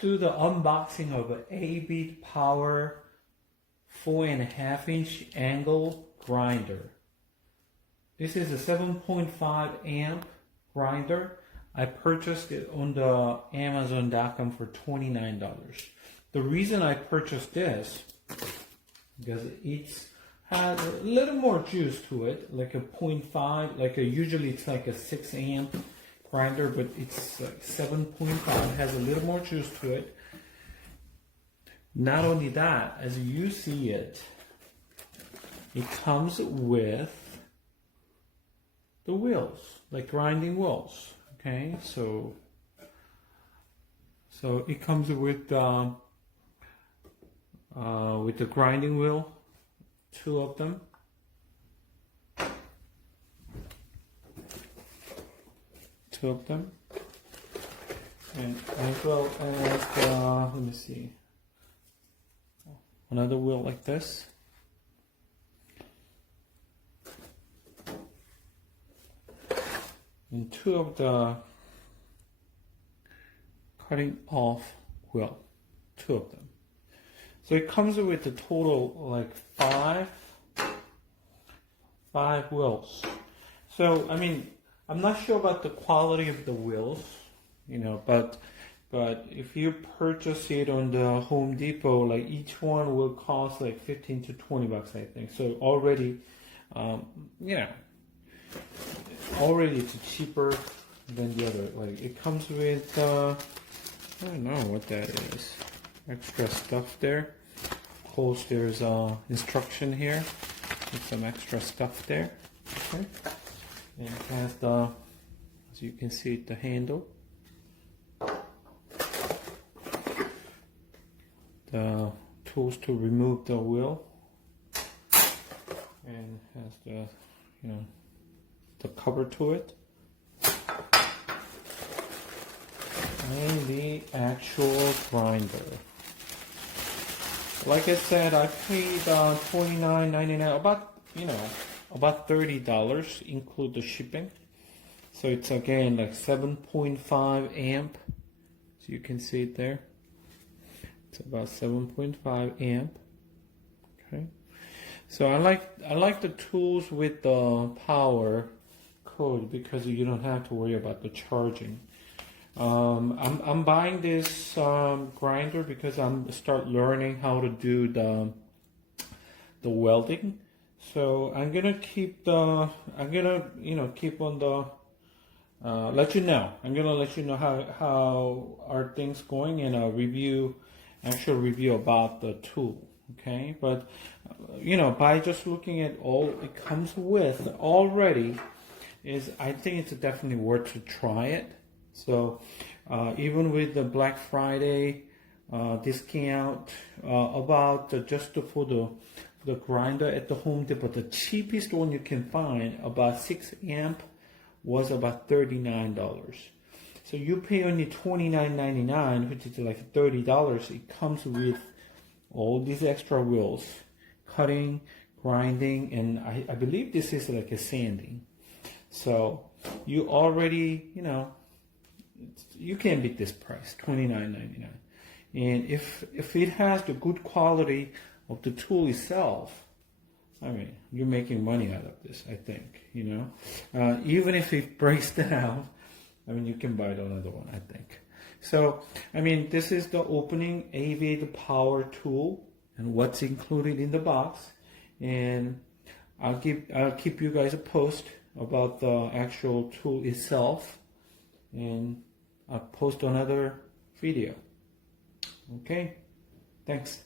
do the unboxing of an AVID Power 4.5-inch angle grinder. This is a 7.5 amp grinder. I purchased it on the Amazon.com for $29. The reason I purchased this because it has a little more juice to it, like a 0.5, usually it's like a 6 amp grinder, but it's like 7.5, has a little more juice to it. Not only that, as you see it, it comes with the wheels, like grinding wheels. Okay, so it comes with the grinding wheel, 2 of them. And as well as let me see, another wheel like this. And 2 of the cutting off wheel, 2 of them. So it comes with a total like 5 wheels. So I mean, I'm not sure about the quality of the wheels, you know, but if you purchase it on the Home Depot, like each one will cost like 15 to 20 bucks, I think. So already, you know, already it's cheaper than the other. Like it comes with, I don't know what that is, extra stuff there. Of course, there's instruction here with some extra stuff there. Okay. And it has the, as you can see, the handle, the tools to remove the wheel, and has the, you know, the cover to it, and the actual grinder. Like I said, I paid $29.99, about, you know, about $30, include the shipping. So it's again like 7.5 amp. So you can see it there. It's about 7.5 amp. Okay. So I like the tools with the power code because you don't have to worry about the charging. I'm buying this grinder because I'm start learning how to do the welding. So I'm gonna keep on the let you know. I'm gonna let you know how are things going, and a actual review about the tool. Okay, but you know, by just looking at all it comes with already, I think it's definitely worth to try it. So even with the Black Friday discount, about just for the grinder at the Home Depot, the cheapest one you can find, about 6 amp, was about $39. So you pay only $29.99, which is like $30. It comes with all these extra wheels, cutting, grinding, and I believe this is like a sanding. So you already, you know, you can't beat this price, $29.99. And if it has the good quality of the tool itself, I mean, you're making money out of this, I think, you know. Even if it breaks down, I mean, you can buy another one, I think. So, I mean, this is the opening AVID power tool and what's included in the box. And I'll keep you guys a post about the actual tool itself. And I'll post another video. Okay, thanks.